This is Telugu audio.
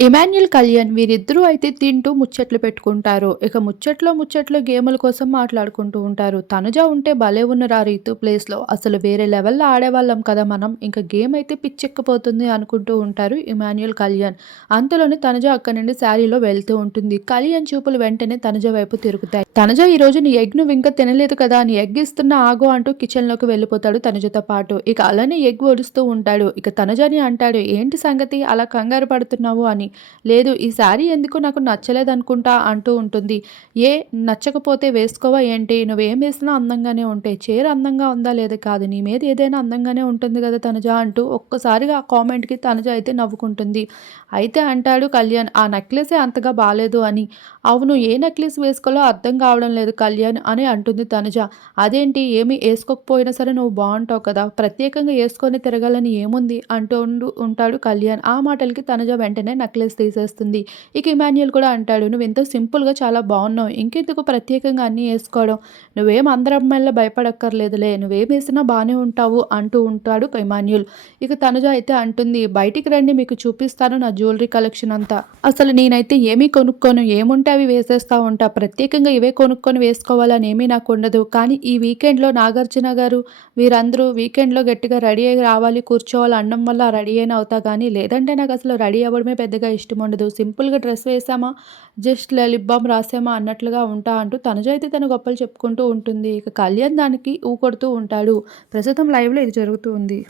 ఇమాన్యుల్ కళ్యాణ్ వీరిద్దరూ అయితే తింటూ ముచ్చట్లు పెట్టుకుంటారు. ఇక ముచ్చట్లో ముచ్చట్లో గేముల కోసం మాట్లాడుకుంటూ ఉంటారు. తనుజ ఉంటే భలే ఉన్నరా రీతు ప్లేస్లో. అసలు వేరే లెవెల్లో ఆడేవాళ్ళం కదా మనం. ఇంకా గేమ్ అయితే పిచ్చెక్కిపోతుంది అనుకుంటూ ఉంటారు ఇమాన్యుల్ కళ్యాణ్. అంతలోనే తనుజ అక్కడి నుండి శారీలో వెళ్తూ ఉంటుంది. కళ్యాణ్ చూపులు వెంటనే తనుజ వైపు తిరుగుతాయి. తనజ ఈ రోజు నీ ఎగ్ నువ్వు ఇంకా తినలేదు కదా నీ ఎగ్ ఇస్తున్న ఆగు అంటూ కిచెన్లోకి వెళ్ళిపోతాడు తనజతో పాటు. ఇక అలానే ఎగ్ ఒడుస్తూ ఉంటాడు. ఇక తనజని అంటాడు ఏంటి సంగతి? అలా కంగారు పడుతున్నావు అని. లేదు ఈ శారీ ఎందుకు నాకు నచ్చలేదు అనుకుంటా అంటూ ఉంటుంది. ఏ నచ్చకపోతే వేసుకోవా ఏంటి? నువ్వేం వేసినా అందంగానే ఉంటాయి. చీర అందంగా ఉందా లేదా కాదు. నీ మీద ఏదైనా అందంగానే ఉంటుంది కదా తనజ అంటూ ఒక్కసారిగా ఆ కామెంట్కి తనజ అయితే నవ్వుకుంటుంది. అయితే అంటాడు కళ్యాణ్ ఆ నెక్లెసే అంతగా బాగాలేదు అని. అవును ఏ నెక్లెస్ వేసుకోవాలో అర్థం కావడం లేదు కళ్యాణ్ అని అంటుంది తనుజ. అదేంటి? ఏమి వేసుకోకపోయినా సరే నువ్వు బాగుంటావు కదా. ప్రత్యేకంగా వేసుకొని తిరగాలని ఏముంది? అంటూ ఉండు- ఉంటాడు కళ్యాణ్. ఆ మాటలకి తనుజ వెంటనే నెక్లెస్ తీసేస్తుంది. ఇక ఇమాన్యుల్ కూడా అంటాడు నువ్వు ఎంతో సింపుల్గా చాలా బాగున్నావు. ఇంకెందుకు ప్రత్యేకంగా అన్నీ వేసుకోవడం నువ్వేం అందరం అమ్మాయిల భయపడక్కర్లేదులే. నువ్వేం వేసినా బాగానే ఉంటావు అంటూ ఉంటాడు ఇమాన్యుల్ ఇక తనుజ అయితే అంటుంది బయటికి రండి మీకు చూపిస్తాను నా జ్యువెలరీ కలెక్షన్ అంతా. అసలు నేనైతే ఏమీ కొనుక్కోను. ఏముంటే అవి వేసేస్తా ఉంటా. ప్రత్యేకంగా ఇవే కొనుక్కొని వేసుకోవాలని ఏమీ నాకు ఉండదు. కానీ ఈ వీకెండ్లో నాగార్జున గారు వీరందరూ వీకెండ్లో గట్టిగా రెడీ అయ్యి రావాలి కూర్చోవాలి అనడం వల్ల రెడీ అయిన అవుతా కానీ లేదంటే నాకు అసలు రెడీ అవ్వడమే పెద్దగా ఇష్టం ఉండదు. సింపుల్గా డ్రెస్ వేసామా జస్ట్ లిప్ బామ్ రాసామా అన్నట్లుగా ఉంటా అంటూ తనుజ అయితే తన గొప్పలు చెప్పుకుంటూ ఉంటుంది. ఇక కళ్యాణ్ దానికి ఊకొడుతూ ఉంటాడు. ప్రస్తుతం లైవ్లో ఇది జరుగుతూ ఉంది.